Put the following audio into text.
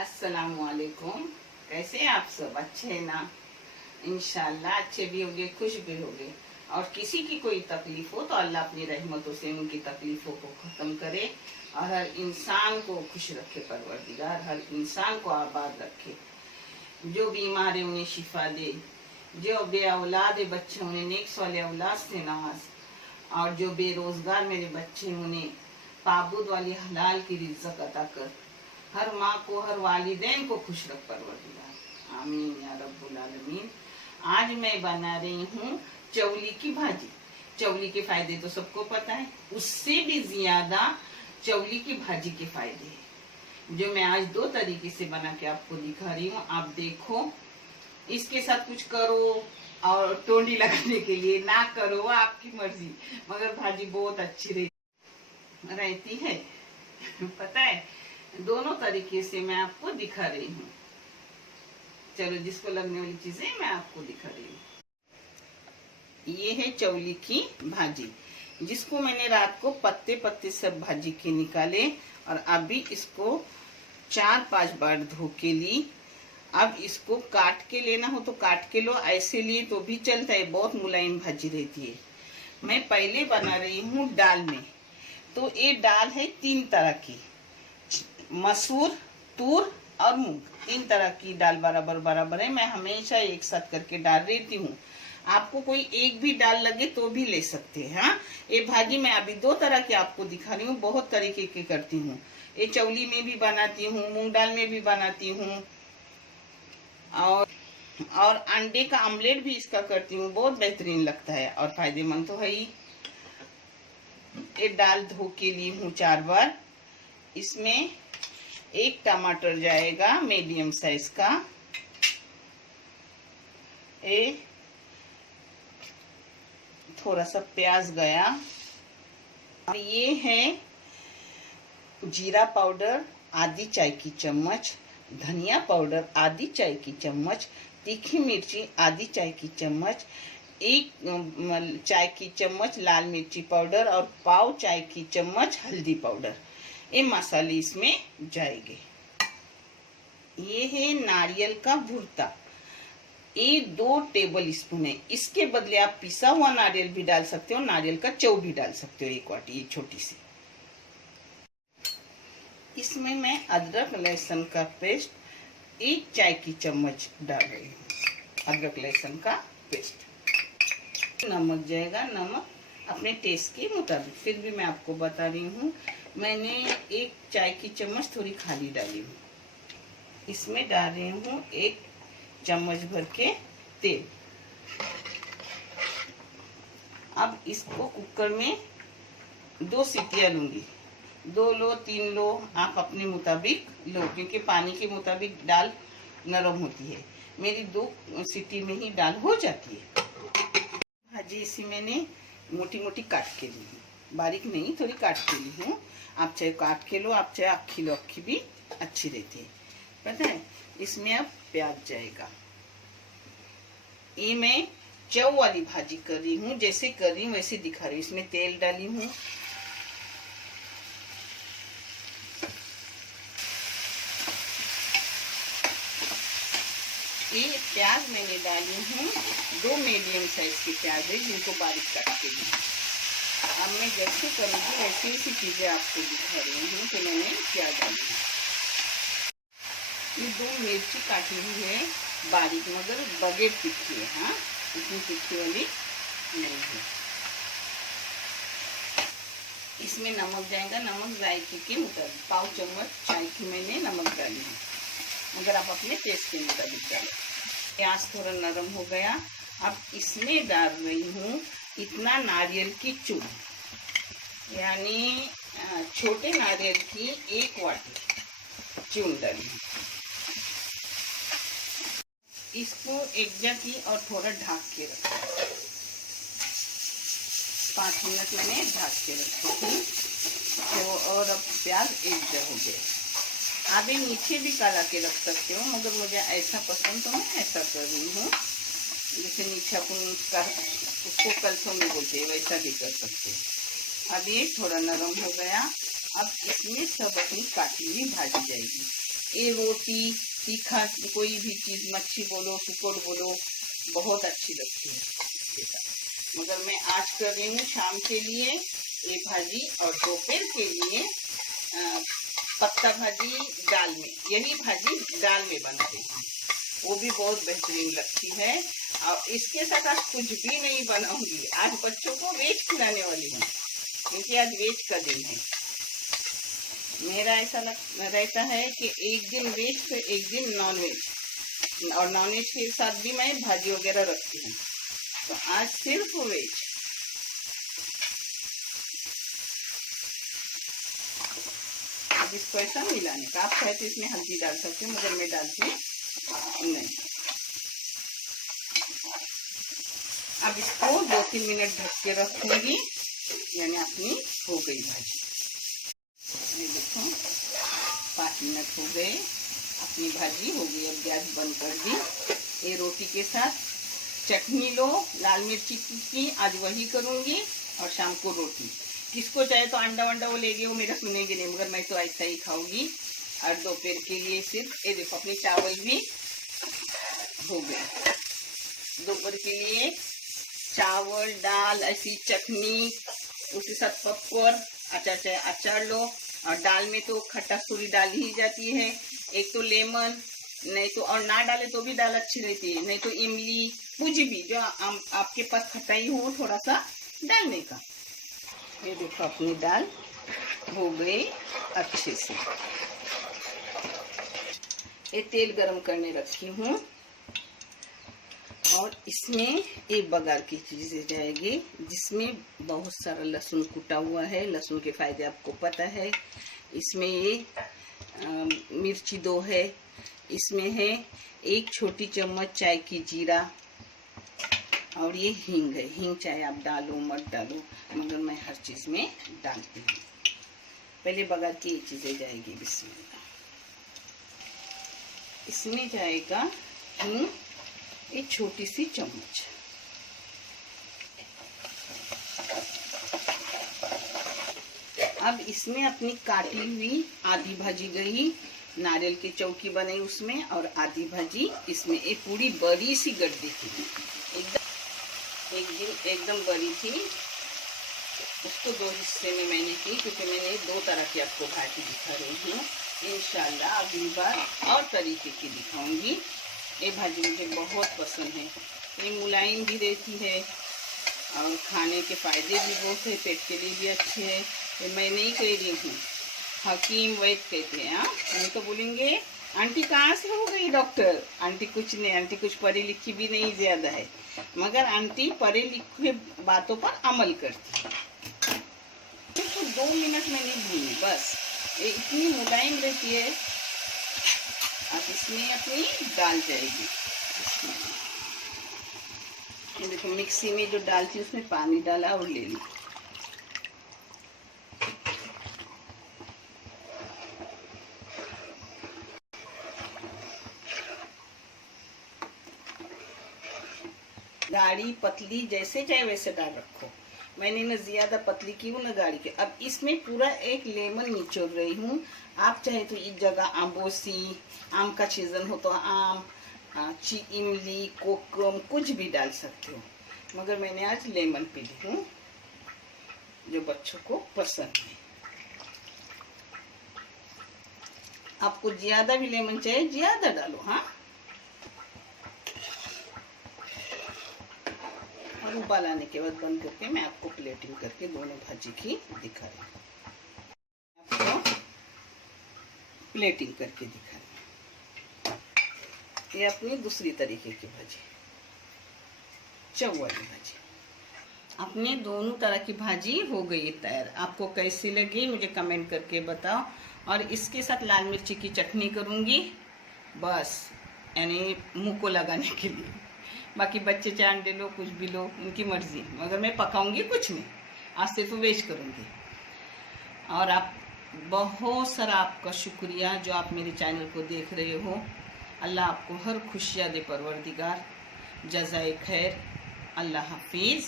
अस्सलामुअलैकुम। कैसे हैं आप सब? अच्छे हैं ना? इंशाल्लाह अच्छे भी होंगे, खुश भी होंगे। और किसी की कोई तकलीफ हो तो अल्लाह अपनी रहमतों से उनकी तकलीफों को खत्म करे और हर इंसान को खुश रखे। परवरदिगार हर इंसान को आबाद रखे। जो बीमार है उन्हें शिफा दे, जो बे औलाद बच्चे उन्हें नेक साले औलाद से नवाज, और जो बेरोजगार मेरे बच्चे उन्हें पाबूद वाली हलाल की रिज़्क़ अता कर। हर माँ को, हर वालिदैन को खुश रख परवरदिगार। आमीन या रब्बुल आलमीन। आज मैं बना रही हूँ चौली की भाजी। चौली के फायदे तो सबको पता है, उससे भी ज्यादा चौली की भाजी के फायदे हैं, जो मैं आज दो तरीके से बना के आपको दिखा रही हूँ। आप देखो, इसके साथ कुछ करो और टोंडी लगाने के लिए ना करो, वो आपकी मर्जी, मगर भाजी बहुत अच्छी रहती है। पता है, दोनों तरीके से मैं आपको दिखा रही हूँ। चलो, जिसको लगने वाली चीजें मैं आपको दिखा रही हूँ। ये है चौली की भाजी, जिसको मैंने रात को पत्ते पत्ते सब भाजी के निकाले और अभी इसको 4-5 बार धो के ली। अब इसको काट के लेना हो तो काट के लो, ऐसे लिए तो भी चलता है, बहुत मुलायम भाजी रहती है। मैं पहले बना रही हूँ दाल में। तो ये दाल है 3 तरह की, मसूर, तूर और मूंग। 3 तरह की दाल बराबर बराबर है। मैं हमेशा एक साथ करके डाल देती हूँ। आपको कोई एक भी दाल लगे तो भी ले सकते हैं। हाँ, ये भाजी मैं अभी 2 तरह की आपको दिखा रही हूँ, बहुत तरीके की करती हूँ। ये चौली में भी बनाती हूँ, मूंग दाल में भी बनाती हूँ, और अंडे का ऑमलेट भी इसका करती हूँ, बहुत बेहतरीन लगता है और फायदेमंद तो है ही। ये दाल धो के ली हूँ 4 बार। इसमें 1 टमाटर जाएगा मीडियम साइज का, थोड़ा सा प्याज गया। और ये है जीरा पाउडर आधी चाय की चम्मच, धनिया पाउडर आधी चाय की चम्मच, तीखी मिर्ची आधी चाय की चम्मच, 1 चाय की चम्मच लाल मिर्ची पाउडर और पाव चाय की चम्मच हल्दी पाउडर। ये मसाले इसमें जाएंगे। ये है नारियल का भुर्ता, ये 2 टेबल स्पून है। इसके बदले आप पिसा हुआ नारियल भी डाल सकते हो, नारियल का चौ भी डाल सकते हो, 1 वाटी, ये छोटी सी। इसमें मैं अदरक लहसुन का पेस्ट 1 चाय की चम्मच डाल रही हूँ, अदरक लहसुन का पेस्ट। नमक जाएगा, नमक अपने टेस्ट के मुताबिक। फिर भी मैं आपको बता रही हूँ, मैंने 1 चाय की चम्मच थोड़ी खाली डाली हूँ। इसमें डाल रही हूँ 1 चम्मच भर के तेल। अब इसको कुकर में 2 सीटियां लूंगी, 2 लो 3 लो, आप अपने मुताबिक लो, क्योंकि पानी के मुताबिक दाल नरम होती है। मेरी 2 सीटी में ही दाल हो जाती है। भाजी इसी मैंने मोटी मोटी काट के ली हूँ, बारीक नहीं, थोड़ी काट के ली हूँ। आप चाहे काट के लो, आप चाहे अक्खी लो, अक्खी भी अच्छी रहती है। पता है, इसमें अब प्याज जाएगा। ये मैं चौ वाली भाजी कर रही हूँ, जैसे कर रही हूँ वैसे दिखा रही हूँ। इसमें तेल डाली हूँ, ये प्याज मैंने डाली हूँ 2 मीडियम साइज के प्याज है, जिनको बारीक काट के ली। अब मैं जैसे करूँगी वैसे ही चीजें आपको दिखा रही हूँ कि मैंने क्या डाली। ये 2 मिर्ची काटी हुई है बारीक, मगर बगैर तीखी है। हाँ, इतनी तीखी वाली नहीं है। इसमें नमक जाएगा, नमक जायके के मुताबिक। पाव चम्मच चाय की मैंने नमक डाली है, मगर आप अपने टेस्ट के मुताबिक डालें। प्याज थोड़ा नरम हो गया। अब इसमें डाल रही हूँ इतना नारियल की चूर, यानी छोटे नारियल की 1 वाटी चून डाली। इसको एक जगह और थोड़ा ढक के रखा, 5 मिनट मैंने ढक के रखी थी। तो और अब प्याज एक जगह हो गया। आप ये नीचे भी काला के रख सकते हो, मगर मुझे ऐसा पसंद तो मैं ऐसा कर रही हूँ। जैसे नीचे अपन उसको कलसों में बोलते हैं, वैसा भी कर सकते हैं। अब ये थोड़ा नरम हो गया। अब इसमें सब अपनी काटी हुई भाजी जाएगी। ये रोटी तीखा कोई भी चीज, मच्छी बोलो, सुकुड़ बोलो, बहुत अच्छी लगती है इसके साथ। मगर मैं आज कर रही हूँ शाम के लिए ये भाजी, और दोपहर के लिए पत्ता भाजी दाल में। यही भाजी दाल में बनाते हैं, वो भी बहुत बेहतरीन लगती है। और इसके साथ आज कुछ भी नहीं बनाऊंगी, आज बच्चों को वेज खिलाने वाली हूँ, क्योंकि आज वेज का दिन है। मेरा ऐसा रहता है कि एक दिन वेज तो एक दिन नॉन वेज, और नॉन वेज के साथ भी मैं भाजी वगैरह रखती हूँ। तो आज सिर्फ वेज। अब इसको ऐसा मिलाने का, आप चाहे तो इसमें हल्दी डाल सकते हो, मगर मैं डालती नहीं। अब इसको 2-3 मिनट ढक के रखूंगी, यानी अपनी हो गई भाजी। ये देखो 5 मिनट हो गए, अपनी भाजी हो गई। अब गैस बंद कर दी। ये रोटी के साथ चटनी लो लाल मिर्ची की, आज वही करूंगी, और शाम को रोटी। किसको चाहे तो अंडा वंडा वो ले गए, वो मेरा सुनेंगे नहीं, मगर मैं तो ऐसा ही खाऊंगी। और दोपहर के लिए सिर्फ ये देखो अपनी चावल भी हो गया। दोपहर के लिए चावल, दाल, ऐसी चटनी, उसके साथ पॉपकॉर्न, अचार चाहे अचार लो। और दाल में तो खट्टा सूरी डाली ही जाती है, एक तो लेमन, नहीं तो और ना डाले तो भी दाल अच्छी रहती है, नहीं तो इमली, कुछ भी जो आपके पास खटाई हो थोड़ा सा डालने का। ये देखो अपनी दाल हो गई अच्छे से। ये तेल गरम करने रखी हूँ, और इसमें एक बघार की चीजें जाएगी, जिसमें बहुत सारा लहसुन कुटा हुआ है। लहसुन के फायदे आपको पता है। इसमें ये मिर्ची 2 है, इसमें है 1 छोटी चम्मच चाय की जीरा, और ये हींग है। हींग चाहे आप डालो मत डालो, मगर मैं हर चीज में डालती हूँ। पहले बघार की ये चीजें जाएगी बिस्मिल्लाह। इसमें जाएगा हींग, एक छोटी सी चम्मच। अब इसमें अपनी काटी हुई आधी भाजी गई, नारियल की चौकी बनाई उसमें, और आधी भाजी इसमें। एक पूरी बड़ी सी गड्डी थी, एकदम बड़ी थी। उसको 2 हिस्से में मैंने की, क्योंकि मैंने 2 तरह की आपको भाजी दिखा रही हूँ। इंशाल्लाह अगली बार और तरीके की दिखाऊंगी। ये भाजी मुझे बहुत पसंद है। ये मुलायम भी रहती है, और खाने के फायदे भी बहुत है, पेट के लिए भी अच्छे है। ये मैं नहीं कह रही हूँ, हकीम वैद्य कहते हैं। नहीं तो बोलेंगे आंटी कहाँ से हो गई डॉक्टर। आंटी कुछ नहीं, आंटी कुछ पढ़ी लिखी भी नहीं ज्यादा है, मगर आंटी पढ़े लिखे बातों पर अमल करती है। तो 2 मिनट में नहीं भूनी, बस ये इतनी मुलायम रहती है। अब इसमें अपनी दाल जाएगी। ये देखो मिक्सी में जो दाल थी उसमें पानी डाला और ले ली। गाढ़ी पतली जैसे चाहे वैसे डाल रखो। मैंने न ज्यादा पतली की हूँ न गाढ़ी की। अब इसमें पूरा एक लेमन निचोड़ रही हूँ। आप चाहे तो इस जगह आम्बोसी, आम का सीजन हो तो आम, इमली, कोकम कुछ भी डाल सकते हो, मगर मैंने आज लेमन पी ली हूँ, जो बच्चों को पसंद है। आपको ज्यादा भी लेमन चाहिए ज्यादा डालो। हाँ, और उबाल आने के बाद बंद करके मैं आपको प्लेटिंग करके दोनों भाजी की दिखा रही हूँ। आपको प्लेटिंग करके दिखा रही हूँ। ये अपनी दूसरी तरीके की भाजी, चव वाली भाजी। अपने दोनों तरह की भाजी हो गई तैयार। आपको कैसी लगी मुझे कमेंट करके बताओ। और इसके साथ लाल मिर्ची की चटनी करूँगी, बस यानी मुंह को लगाने के लिए। बाकी बच्चे चाहे अंडे लो कुछ भी लो, उनकी मर्जी, मगर मैं पकाऊंगी कुछ नहीं, आज सिर्फ वेज करूँगी। और आप बहुत सारा आपका शुक्रिया जो आप मेरे चैनल को देख रहे हो। अल्लाह आपको हर खुशियाँ दे परवरदिगार। जज़ाए खैर। अल्लाह हाफिज़।